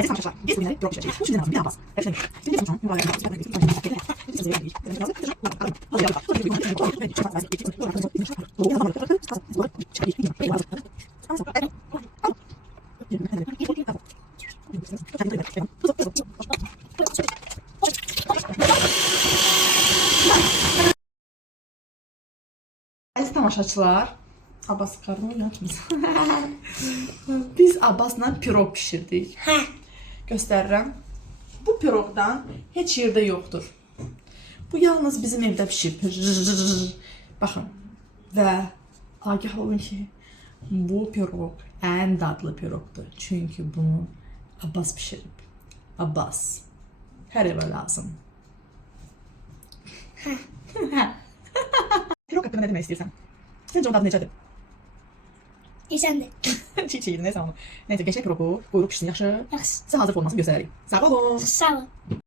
Əziz tamaşaçılar, biz bu günləri blog çəkəcəyik. Bu günlər lazım bir Abbas. Şimdi biz bunun mübarək Əziz tamaşaçılar, Abbas karnı yatmaz. Biz Abbasla pirog pişirdik. Göstərirəm. Bu piroqdan heç yerdə yoxdur. Bu yalnız bizim evdə pişir. Baxın. Və agah olun ki, bu piroq ən dadlı piroqdur. Çünki bunu Abbas pişirib. Abbas. Hər evə lazım. Piroq haqqında nə demək istəyirsən? Səncə onun dadı necədir? İsəndi. Çiğ-çiğdir, neysə onu. Neysə, geçək piroqu, qoyuruq pişsin yaxşı. Yaxşı. Sizə hazır olmasını göstərərik. Sağ olun. Sağ ol.